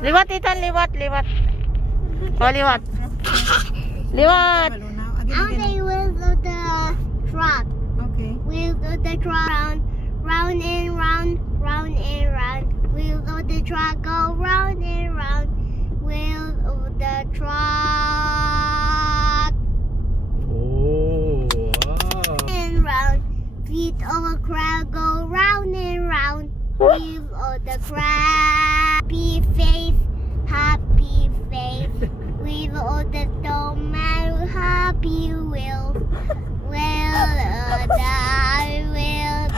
Liwat, Ethan, liwat, liwat. Oh, liwat. Liwat. On the wheels of the truck. Okay. Wheels of the truck round, round and round, round and round. Wheels of the truck go round and round. Wheels of the truck Oh, wow. and round. Feet of a crowd go round and round. Wheels of the crowd. Happy face, happy face. Wheels of the snowman, happy wheels. Wheel of the wheels.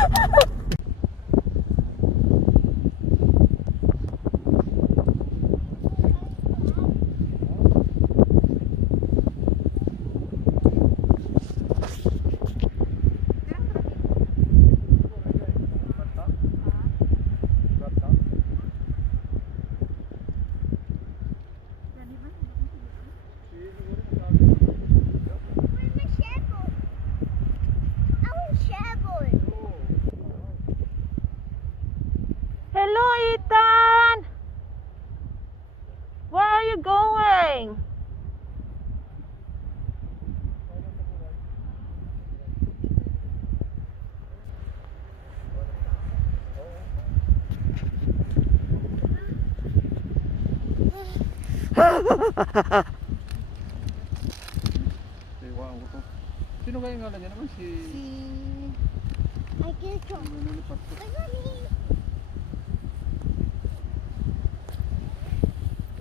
Hello, Ethan. Where are you going? Ewan ko to. Sino kaya nga niya naman? Si... I guess so.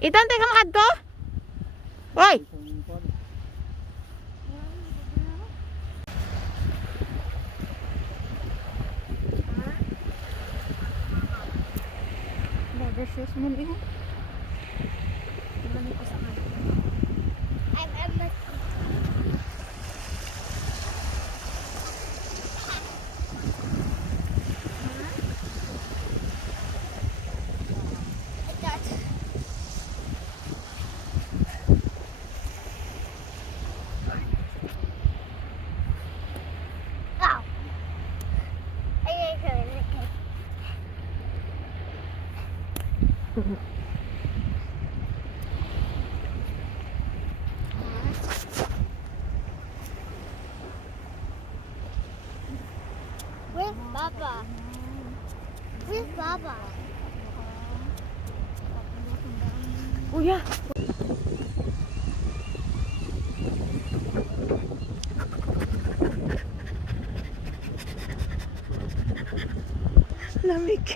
Ethan, teka makad ko? Hoy! Leather shoes mo niya. Where's Baba? Where's Baba? Kuya. Lamig.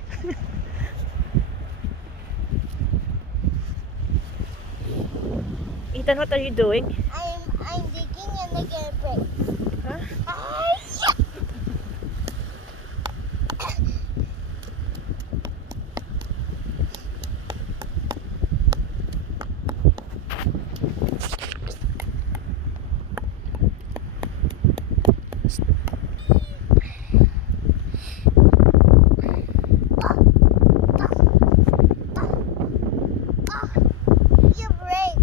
Ethan, what are you doing? I'm digging and I get a break. Huh? You break.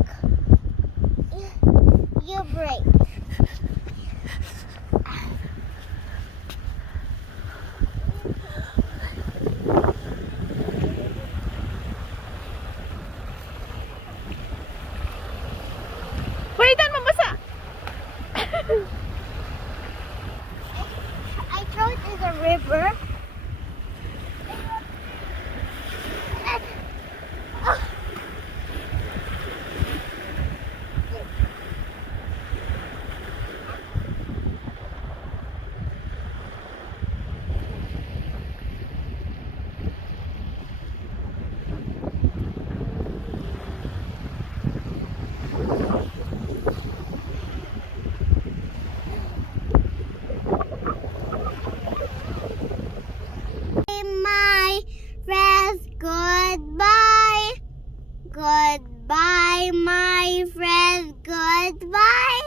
You break. Wait, Ethan, mabasa! I throw it in the river. My friends, goodbye. Goodbye, my friends, goodbye.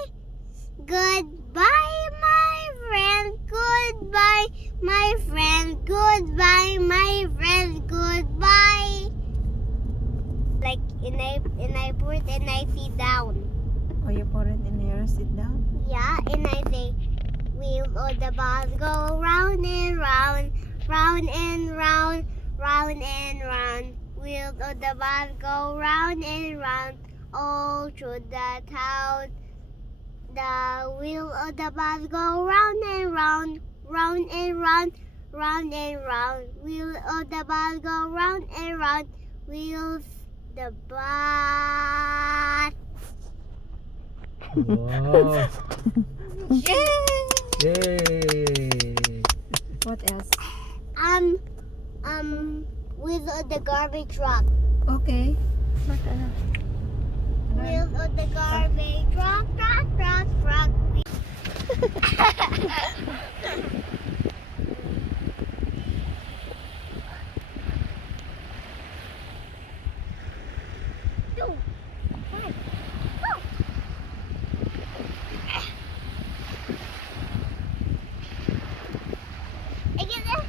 Goodbye, my friends, goodbye. My friends, goodbye. My friends, goodbye. Like, and I put it and I sit down. Oh, you pour it in here, sit down. Yeah, and I say, wheels of the bus go round and round, round and round, round and round. Wheels of the bus go round and round all through the town. The wheels of the bus go round and round, round and round, round and round. Wheels of the bus go round and round. Wheels the bus. Wow. Yay! Yay! What else? Wheels of the garbage truck. Okay. Ba't ano? Wheels of the garbage truck, truck, truck, truck. Two, one, go. I get that.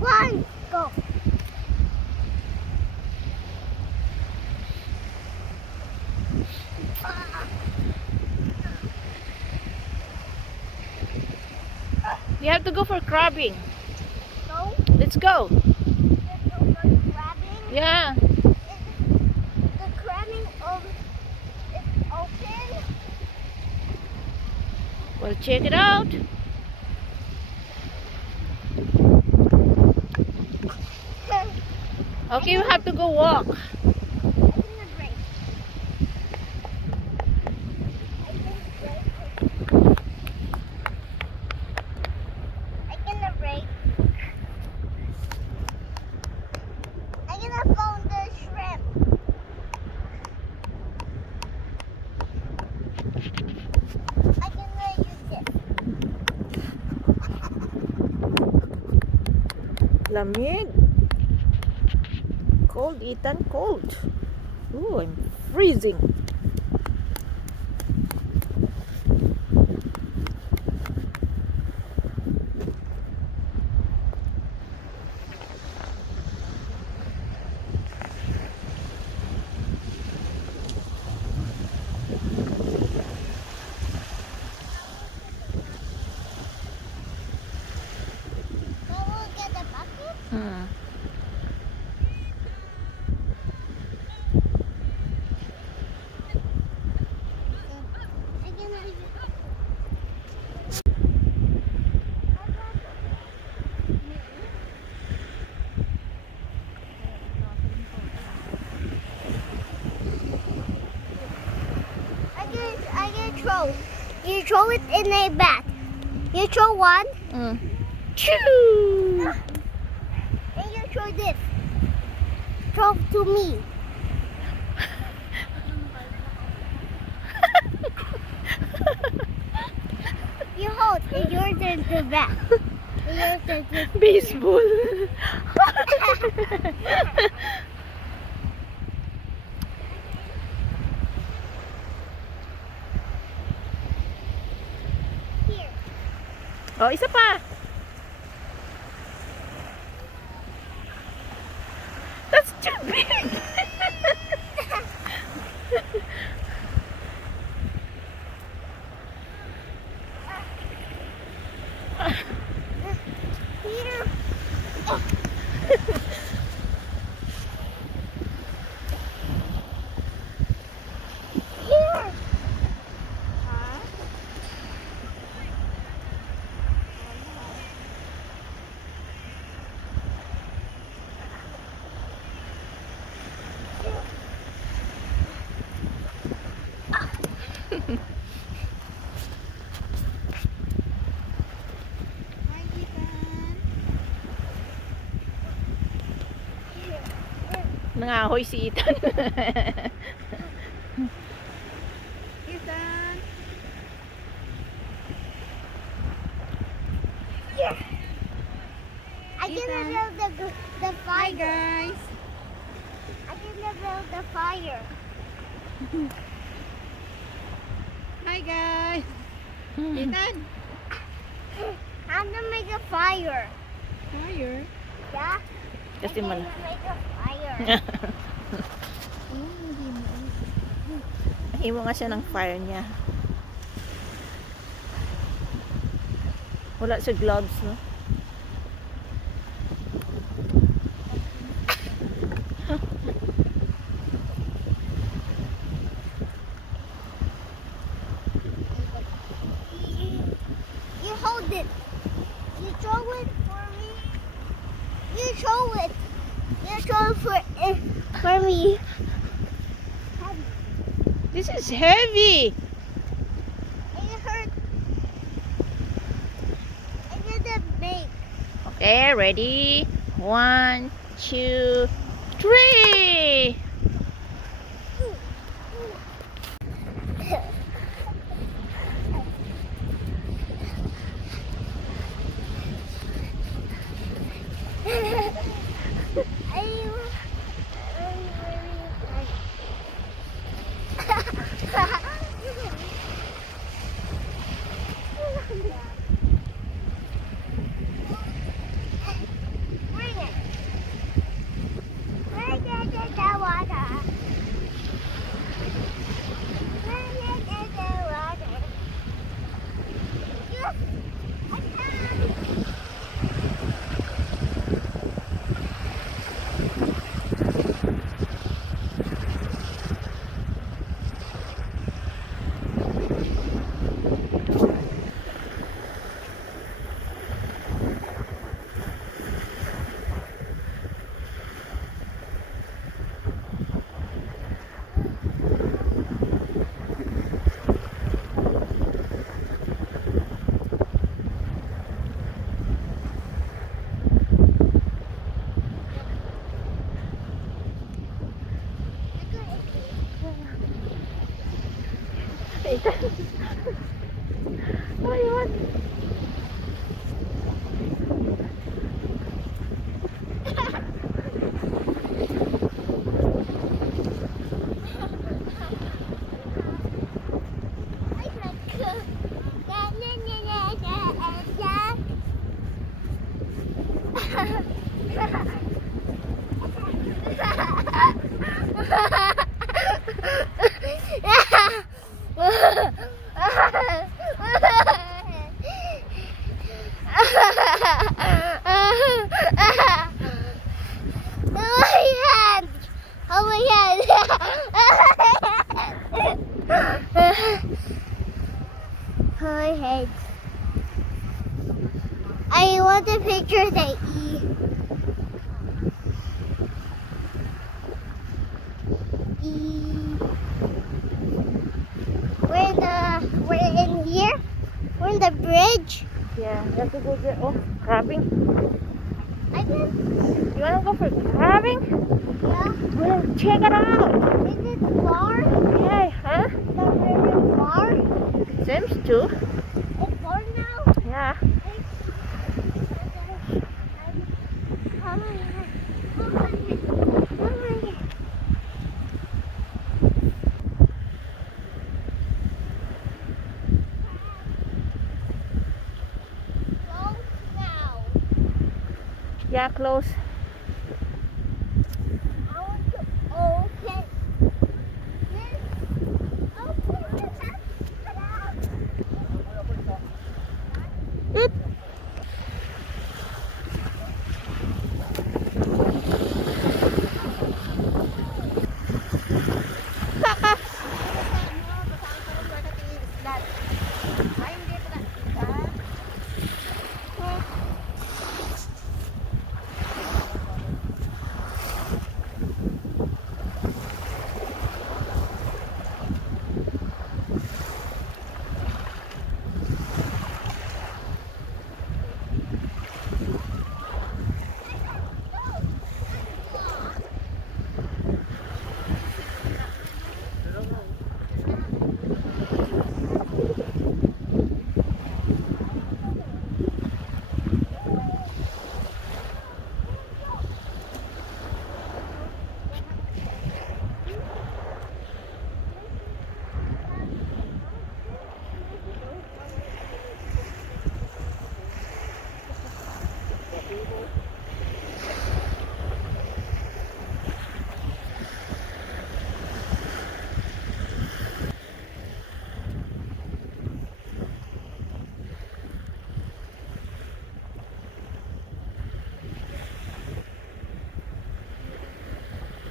One, go. You have to go for crabbing. Go. Let's go. Let's go for grabbing. Yeah. The cramming is open. Well, check it out. Okay, we have to go walk. I can break. I can break. I'm gonna phone the shrimp. I can use this. Lamig. Cold, Ethan, cold. Ooh, I'm freezing. So we'll get the bucket. Hmm. I'm gonna use I can throw. You throw it in a bat. You throw one, Mm. Choo! and you throw this. Throw to me. You hold, and yours is the bat. And yours is the Baseball. here. Oh, isa pa. That's too big. Here. Here. Nangahoy si Ethan. Ethan! Here. gonna build the Hi fire. guys. I'm gonna build the fire. Hi guys. Ethan. I'm gonna make a fire. Fire. Yeah? Kasi I'm mal... gonna make a fire. Himo nga siya ng fire niya. Wala siya gloves, no? You hold it. You throw it for me. You throw it. You throw it for me. This is heavy! It hurt. I'm gonna make. Okay, ready? 1, 2, 3! Bring it. Bring it in the water. Bring it in the water. Yes, I can. Oh, yun. Oh my head. I want to picture the E. E. We're in here. We're in the bridge. Yeah, you have to go there. Oh, crabbing. I can. You wanna go for crabbing? Yeah. Well, check it out. Is it far? Okay, huh? The river far? Seems to. It's far now. Yeah. Oh my God. Oh my God. Oh my God. Close now. Yeah, close. I want to open this. Open this. It.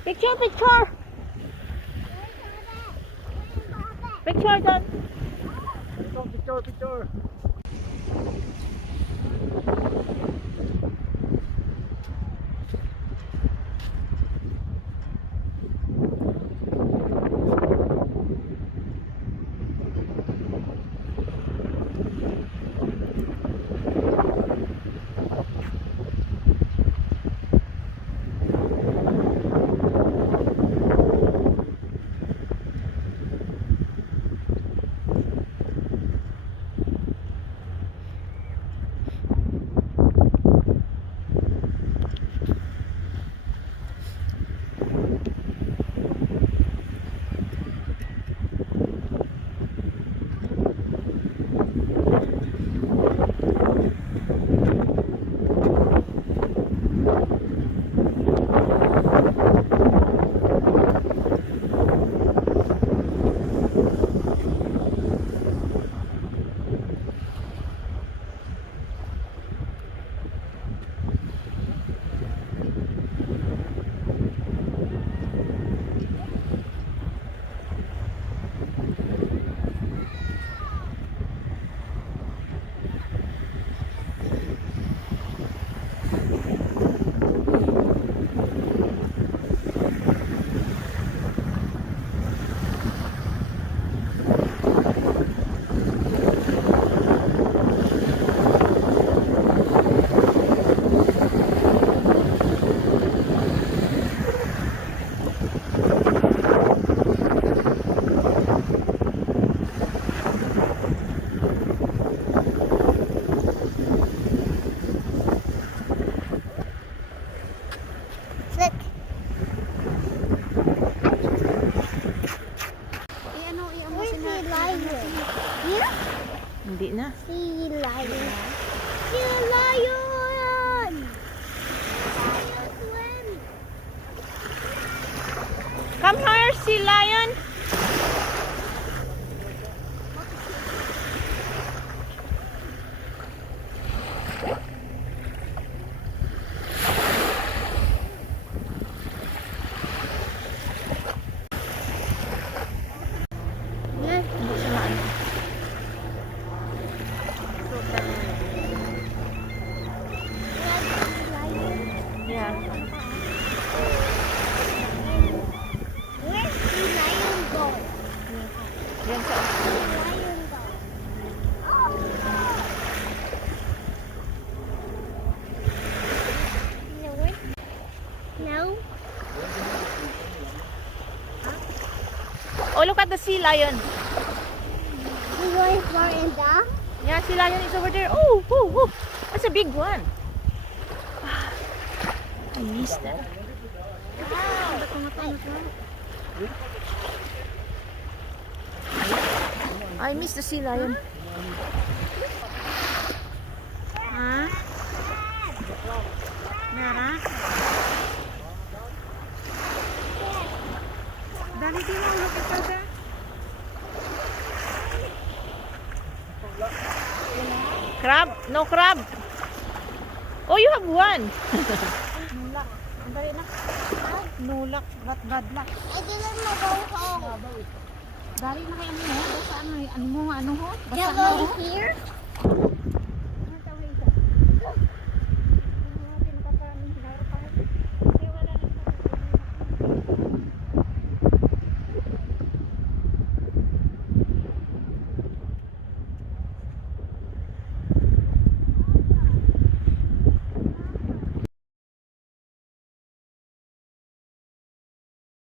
Picture, picture. Picture dyan. Picture, picture. Look. Where's the lion? Here? Hindi na. See lion. See lion! Lion swim! Come here, sea lion. Yes. Hindi siya maano. Yeah. Where's the lion go? Yan sa Lion go. No, where? No? Oh, look at the sea lion. You going for in the? Yeah, sea lion is over there. Oh, oh, oh. That's a big one. I missed that. I missed the sea lion. Ha? Mera? Dali din mo look at that. Crab? No crab. Oh, you have one. Nulak. Ang dali na. Nulak. Bad luck. I didn't want to go home. Dali na kayo mo. Basta ano mo ano ho? Basta Can I ano go ho? here?